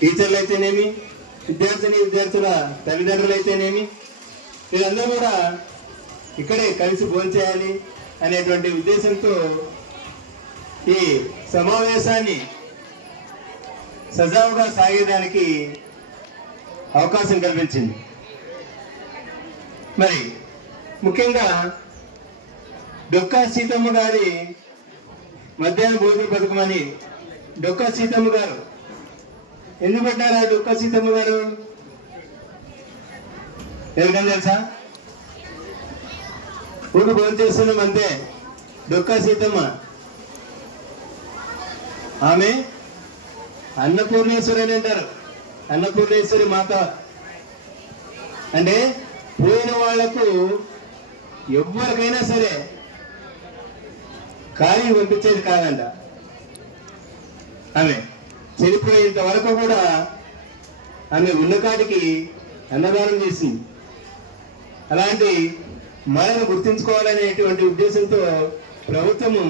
టీచర్లు అయితేనేమి, విద్యార్థుల తల్లిదండ్రులు అయితేనేమి, వీళ్ళందరూ కూడా ఇక్కడే కలిసి భోంచేయాలి అనేటువంటి ఉద్దేశంతో ఈ సమావేశాన్ని సజావుగా సాగేదానికి అవకాశం కల్పించింది. మరి ముఖ్యంగా డొక్కా సీతమ్మ గారి మధ్యాహ్న భోజన పథకం అని డొక్కా సీతమ్మ గారు ఎందుకు పెట్టారా? డొక్కా సీతమ్మ గారు ఎవరికైనా తెలుసా? ఊరు భోజనం చేస్తున్నాం అంతే. డొక్కా సీతమ్మ ఆమె అన్నపూర్ణేశ్వరి అని అంటారు. అన్నపూర్ణేశ్వరి మాత అంటే పోయిన వాళ్లకు ఎవరికైనా సరే ఖాళీ పంపించేది కాదంట. ఆమె చనిపోయేంత వరకు కూడా ఆమె ఉన్నకాటికి అన్నదానం చేసింది. అలాంటి మనను గుర్తించుకోవాలనేటువంటి ఉద్దేశంతో ప్రభుత్వము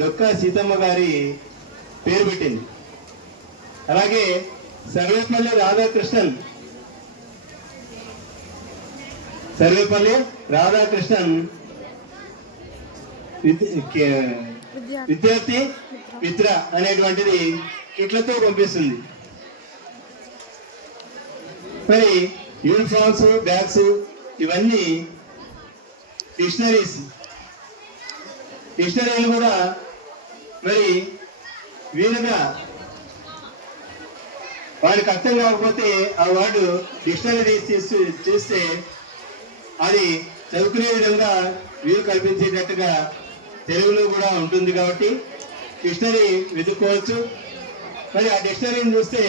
డొక్కా సీతమ్మ గారి పేరు పెట్టింది. అలాగే సర్వేపల్లి రాధాకృష్ణన్ విద్యార్థి మిత్ర అనేటువంటిది కిట్లతో పంపిస్తుంది. మరి యూనిఫామ్స్, బ్యాగ్స్ ఇవన్నీ డిక్షనరీలు కూడా మరి వీలుగా వాడికి అర్థం కాకపోతే ఆ వాడు డిక్షనరీ చూస్తే అది చదువుకునే విధంగా వీలు కల్పించేటట్టుగా తెలుగులో కూడా ఉంటుంది కాబట్టి డిక్షనరీ వెతుక్కోవచ్చు. మరి ఆ డిక్షనరీని చూస్తే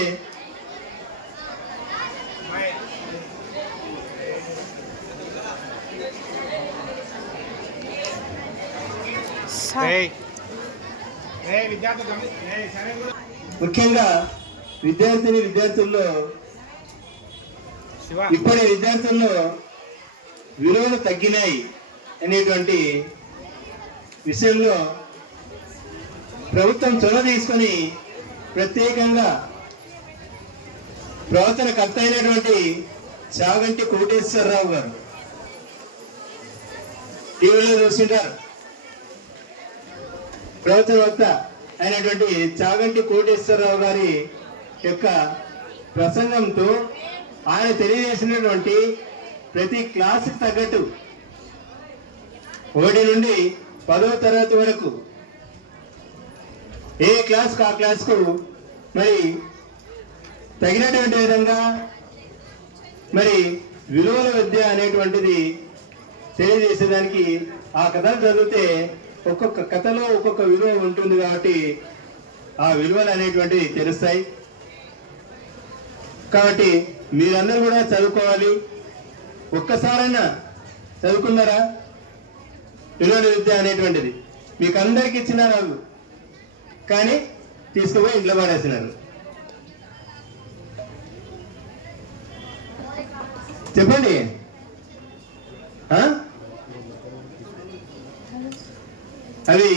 ముఖ్యంగా విద్యార్థుల్లో ఇప్పటి విద్యార్థుల్లో విలువలు తగ్గినాయి అనేటువంటి విషయంలో ప్రభుత్వం చొరవ తీసుకొని ప్రత్యేకంగా ప్రవర్తనకర్త అయినటువంటి చాగంటి కోటేశ్వరరావు గారు టీవీలో చూస్తుంటారు. ప్రవర్తనకర్త అయినటువంటి చాగంటి కోటేశ్వరరావు గారి యొక్క ప్రసంగంతో ఆయన తెలియజేసినటువంటి ప్రతి క్లాసుకి తగ్గట్టు 1 నుండి 10వ తరగతి వరకు ఏ క్లాస్కు ఆ క్లాస్కు మరి తగినటువంటి విధంగా మరి విలువల విద్య అనేటువంటిది తెలియజేసేదానికి ఆ కథలు చదివితే ఒక్కొక్క కథలో ఒక్కొక్క విలువ ఉంటుంది కాబట్టి ఆ విలువలు అనేటువంటివి తెలుస్తాయి. కాబట్టి మీరందరూ కూడా చదువుకోవాలి. ఒక్కసారైనా చదువుకున్నారా? విలువల విద్య అనేటువంటిది మీకు అందరికి ఇచ్చినారు, కానీ తీసుకుపోయి ఇంట్లో పడేసినారు. చెప్పండి. అది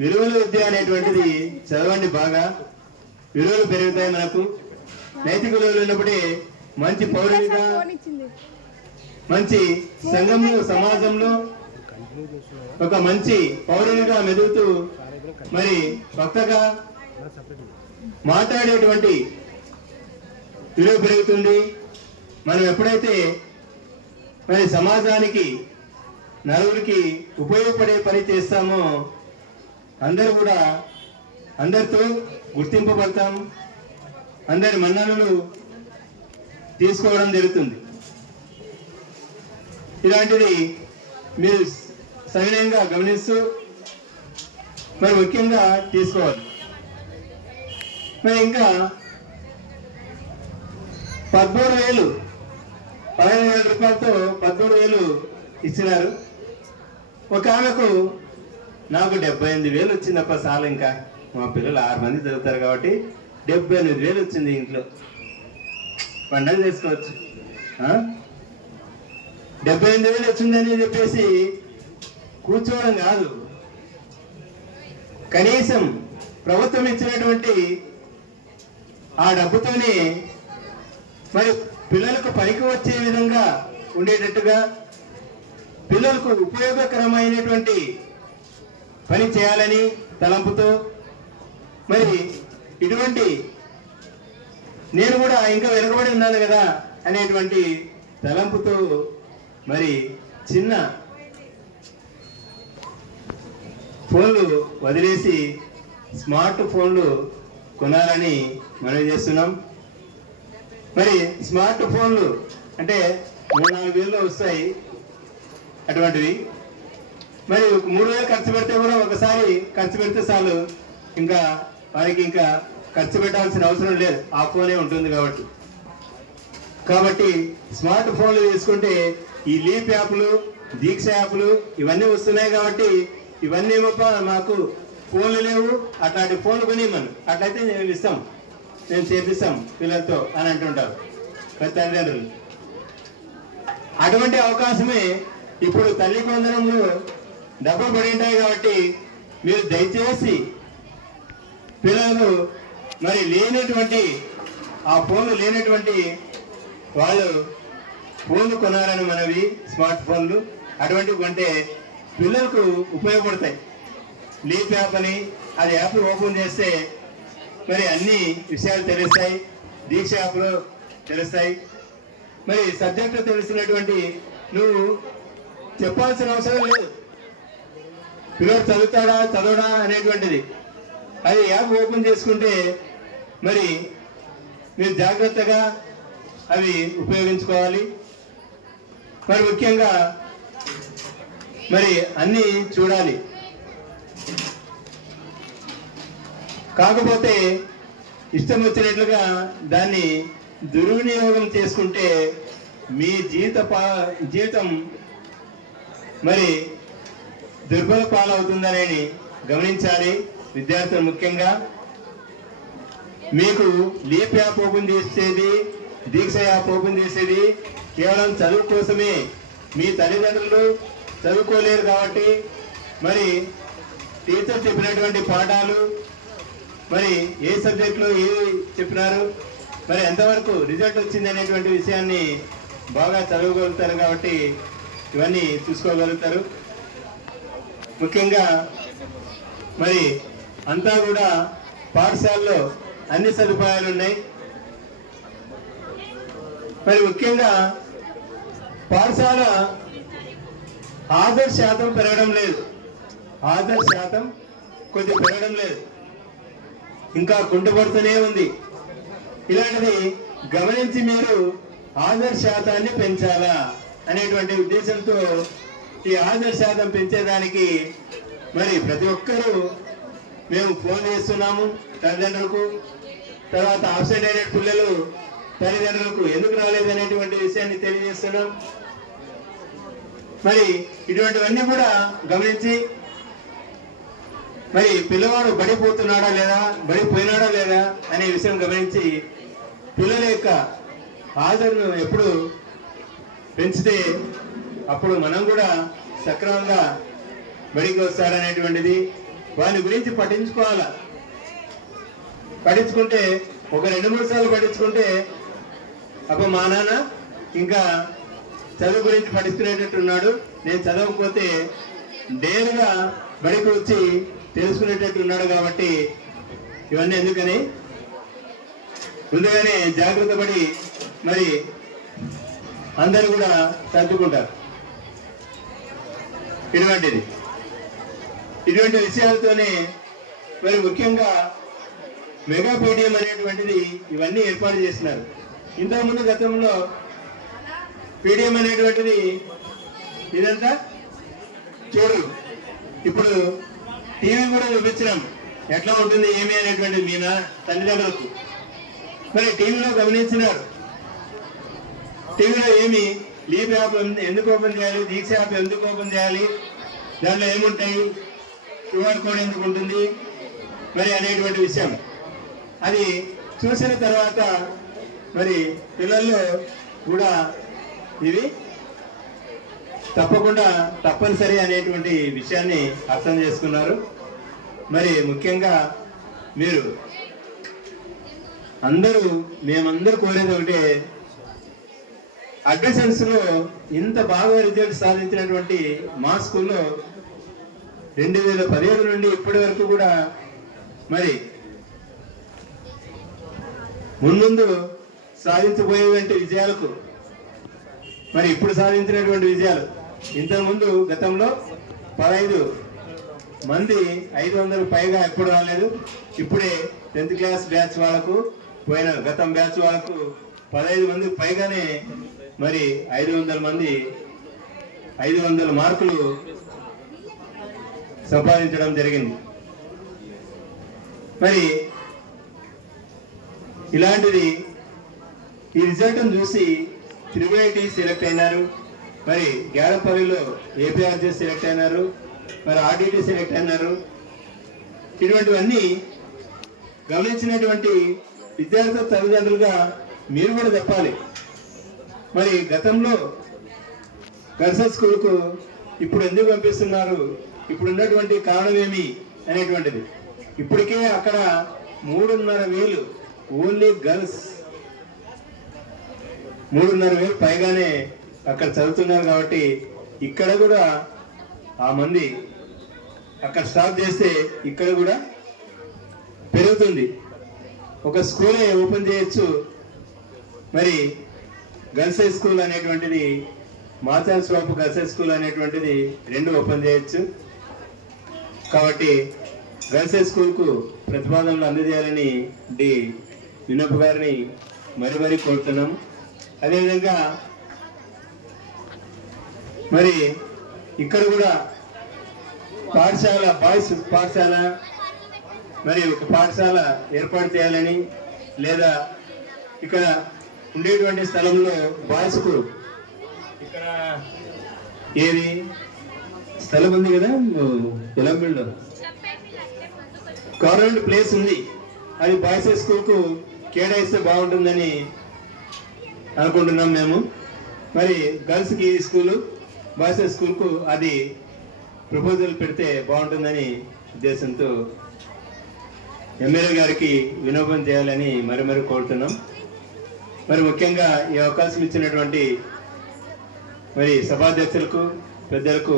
విలువల విద్య అనేటువంటిది చదవండి బాగా. విలువలు పెరుగుతాయి. మనకు నైతిక విలువలు ఉన్నప్పుడే మంచి పౌరుడిగా, మంచి సంఘంలో, సమాజంలో ఒక మంచి పౌరునిగా మెదుగుతూ మరి భక్తగా మాట్లాడేటువంటి విలువ పెరుగుతుంది. మనం ఎప్పుడైతే మరి సమాజానికి, నలుగురికి ఉపయోగపడే పని చేస్తామో అందరితో గుర్తింపబడతాం, అందరి మన్ననలు తీసుకోవడం జరుగుతుంది. ఇలాంటిది మీరు సవినయంగా గమనిస్తూ మరి ముఖ్యంగా తీసుకోవాలి. మరి ఇంకా 13,000 15,000 రూపాయలతో 13,000 ఇచ్చినారు. ఒక ఆమెకు నాకు 78,000 వచ్చిందప్ప, చాలు, ఇంకా మా పిల్లలు 6 మంది చదువుతారు కాబట్టి 78,000 వచ్చింది, ఇంట్లో పండుగ చేసుకోవచ్చు. 78,000 వచ్చిందని చెప్పేసి కూర్చోవడం కాదు, కనీసం ప్రభుత్వం ఇచ్చినటువంటి ఆ డబ్బుతోనే మరి పిల్లలకు పనికి వచ్చే విధంగా ఉండేటట్టుగా పిల్లలకు ఉపయోగకరమైనటువంటి పని చేయాలని తలంపుతో మరి ఇటువంటి నేను కూడా ఇంకా వెనుకబడి ఉన్నాను కదా అనేటువంటి తలంపుతో మరి చిన్న ఫోన్లు వదిలేసి స్మార్ట్ ఫోన్లు కొనాలని మనం చేస్తున్నాం. మరి స్మార్ట్ ఫోన్లు అంటే 3-4 వేల్లో వస్తాయి అటువంటివి. మరి 3,000 ఖర్చు పెడితే కూడా ఒకసారి ఖర్చు పెడితే చాలు, ఇంకా వారికి ఇంకా ఖర్చు పెట్టాల్సిన అవసరం లేదు, ఆ ఫోనే ఉంటుంది కాబట్టి స్మార్ట్ ఫోన్లు తీసుకుంటే ఈ లీప్ యాప్లు, దీక్ష యాప్లు ఇవన్నీ వస్తున్నాయి కాబట్టి ఇవన్నీ మాకు ఫోన్లు లేవు, అట్లాంటి ఫోన్లు కొని మనం అట్లయితే మేము చేపిస్తాం పిల్లలతో అని అంటుంటారు తల్లిదండ్రులు. అటువంటి అవకాశమే ఇప్పుడు తల్లి వందనంలో డబ్బులు పడి ఉంటాయి కాబట్టి మీరు దయచేసి పిల్లలు మరి లేనటువంటి ఆ ఫోన్లు లేనటువంటి వాళ్ళు ఫోన్లు కొనాలని మనవి, స్మార్ట్ ఫోన్లు అటువంటివి కొంటే పిల్లలకు ఉపయోగపడతాయి. లీప్ యాప్ అని అది యాప్ ఓపెన్ చేస్తే మరి అన్ని విషయాలు తెలుస్తాయి, దీక్ష యాప్లో తెలుస్తాయి. మరి సబ్జెక్టు తెలిసినటువంటి నువ్వు చెప్పాల్సిన అవసరం లేదు, పిల్లలు చదవడా అనేటువంటిది అది యాప్ ఓపెన్ చేసుకుంటే మరి మీరు జాగ్రత్తగా అవి ఉపయోగించుకోవాలి. మరి ముఖ్యంగా మరి అన్నీ చూడాలి. కాకపోతే ఇష్టం వచ్చినట్లుగా దాన్ని దుర్వినియోగం చేసుకుంటే మీ జీవితం మరి దుర్బల పాలవుతుందని గమనించాలి విద్యార్థులు. ముఖ్యంగా మీకు లీప్ యాప్ ఓపెన్ చేసేది, దీక్ష యాప్ ఓపెన్ చేసేది కేవలం చదువు కోసమే. మీ తల్లిదండ్రులు చదువుకోలేరు కాబట్టి మరి టీచర్ చెప్పినటువంటి పాఠాలు మరి ఏ సబ్జెక్టులో ఏది చెప్పినారు, మరి ఎంతవరకు రిజల్ట్ వచ్చింది అనేటువంటి విషయాన్ని బాగా చదవగలుగుతారు కాబట్టి ఇవన్నీ చూసుకోగలుగుతారు. ముఖ్యంగా మరి అంతా కూడా పాఠశాలలో అన్ని సదుపాయాలు ఉన్నాయి. మరి ముఖ్యంగా పాఠశాల హాజరు శాతం పెరగడం లేదు, హాజరు శాతం కొద్దిగా పెరగడం లేదు, ఇంకా కుంటుపడుతూనే ఉంది. ఇలాంటిది గమనించి మీరు హాజరు శాతాన్ని పెంచాలా అనేటువంటి ఉద్దేశంతో ఈ హాజరు శాతం పెంచేదానికి మరి ప్రతి ఒక్కరూ మేము ఫోన్ చేస్తున్నాము తల్లిదండ్రులకు. తర్వాత ఆబ్సెంట్ అయిన పిల్లలు తల్లిదండ్రులకు ఎందుకు రాలేదు అనేటువంటి విషయాన్ని తెలియజేస్తున్నాం. మరి ఇటువంటివన్నీ కూడా గమనించి మరి పిల్లవాడు బడిపోతున్నాడా లేదా, బడిపోయినాడా లేదా అనే విషయం గమనించి పిల్లల యొక్క హాజరును ఎప్పుడు పెంచితే అప్పుడు మనం కూడా సక్రమంగా బడికి వస్తాడనేటువంటిది వాని గురించి పట్టించుకోవాలా. పట్టించుకుంటే ఒక 2-3 సార్లు పట్టించుకుంటే అప్పుడు మా నాన్న ఇంకా చదువు గురించి పట్టించుకునేటట్టు ఉన్నాడు, నేను చదవకపోతే డేరుగా బడికి వచ్చి తెలుసుకునేటట్టు ఉన్నాడు. కాబట్టి ఇవన్నీ ఎందుకని ముందుగానే జాగ్రత్త పడి మరి అందరూ కూడా సర్దుకుంటారు. ఇటువంటి విషయాలతోనే మరి ముఖ్యంగా మెగా పీడిఎం అనేటువంటిది ఇవన్నీ ఏర్పాటు చేస్తున్నారు. ఇంతకుముందు గతంలో పీడిఎం అనేటువంటిది ఇదంతా చూడు, ఇప్పుడు టీవీ కూడా చూపించడం ఎట్లా ఉంటుంది ఏమి అనేటువంటిది మీ తల్లిదండ్రులకు మరి టీవీలో గమనించినారు. టీవీలో ఏమి లీప్ యాప్ ఎందుకు ఓపెన్ చేయాలి, దీక్ష యాప్ ఎందుకు ఓపెన్ చేయాలి, దాంట్లో ఏముంటాయి, క్యూఆర్ కోడ్ ఎందుకు ఉంటుంది మరి అనేటువంటి విషయం అది చూసిన తర్వాత మరి పిల్లల్లో కూడా ఇవి తప్పకుండా తప్పనిసరి అనేటువంటి విషయాన్ని అర్థం చేసుకున్నారు. మరి ముఖ్యంగా మీరు మేమందరూ కోరేది ఒకటే, అడ్మిషన్స్ లో ఇంత బాగా రిజల్ట్ సాధించినటువంటి మా స్కూల్లో 2017 నుండి ఇప్పటి వరకు కూడా మరి ముందు సాధించబోయేటువంటి విజయాలకు మరి ఇప్పుడు సాధించినటువంటి విజయాలు, ఇంతకుముందు గతంలో 15 మంది 500 పైగా ఎప్పుడు రాలేదు. ఇప్పుడే 10th క్లాస్ బ్యాచ్ వాళ్ళకు గతం బ్యాచ్ వాళ్ళకు 15 మంది పైగానే మరి 500 మార్కులు సంపాదించడం జరిగింది. మరి ఇలాంటిది ఈ రిజల్ట్ను చూసి త్రిబుల్ సెలెక్ట్ అయినారు, మరి గ్యాడపల్లిలో ఏపీఆర్జీ సెలెక్ట్ అయినారు, మరి ఆర్డిటి సెలెక్ట్ అయినారు. ఇటువంటివన్నీ గమనించినటువంటి విద్యార్థుల తల్లిదండ్రులుగా మీరు కూడా చెప్పాలి. మరి గతంలో గర్ల్స్ స్కూల్కు ఇప్పుడు ఎందుకు పంపిస్తున్నారు, ఇప్పుడు ఉన్నటువంటి కారణం ఏమి అనేటువంటిది. ఇప్పటికే అక్కడ 3,500 ఓన్లీ గర్ల్స్ 3,500 పైగానే అక్కడ చదువుతున్నారు. కాబట్టి ఇక్కడ కూడా ఆ మంది అక్కడ స్టాప్ చేస్తే ఇక్కడ కూడా పెరుగుతుంది. ఒక స్కూలే ఓపెన్ చేయొచ్చు. మరి గర్ల్స్ హై స్కూల్ అనేటువంటిది, మాచాల్ స్వాపు గర్ల్స్ హై స్కూల్ అనేటువంటిది 2 ఓపెన్ చేయొచ్చు. కాబట్టి గర్ల్స్ హై స్కూల్కు ప్రతిపాదనలు అందజేయాలని వినోబ్ గారిని మరీ కోరుతున్నాం. అదేవిధంగా మరి ఇక్కడ కూడా పాఠశాల, బాయ్స్ పాఠశాల, మరి ఒక పాఠశాల ఏర్పాటు చేయాలని, లేదా ఇక్కడ ఉండేటువంటి స్థలంలో బాయ్స్కు ఇక్కడ ఏది స్థలం ఉంది కదా, ఎలంబిల్లో గవర్నమెంట్ ప్లేస్ ఉంది, అది బాయ్స్ స్కూల్కు కేటాయిస్తే బాగుంటుందని అనుకుంటున్నాం మేము. మరి గర్ల్స్కి ఈ స్కూలు, బాయ్స్ స్కూల్కు అది ప్రపోజల్ పెడితే బాగుంటుందని ఉద్దేశంతో ఎమ్మెల్యే గారికి వినోదం చేయాలని మరీ కోరుతున్నాం. మరి ముఖ్యంగా ఈ అవకాశం ఇచ్చినటువంటి మరి సభాధ్యక్షులకు, పెద్దలకు,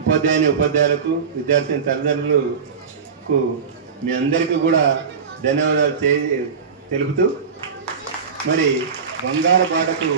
ఉపాధ్యాయులకు, విద్యార్థి తల్లిదండ్రులకు మీ అందరికీ కూడా ధన్యవాదాలు తెలుపుతూ మరి బంగారు బాటకు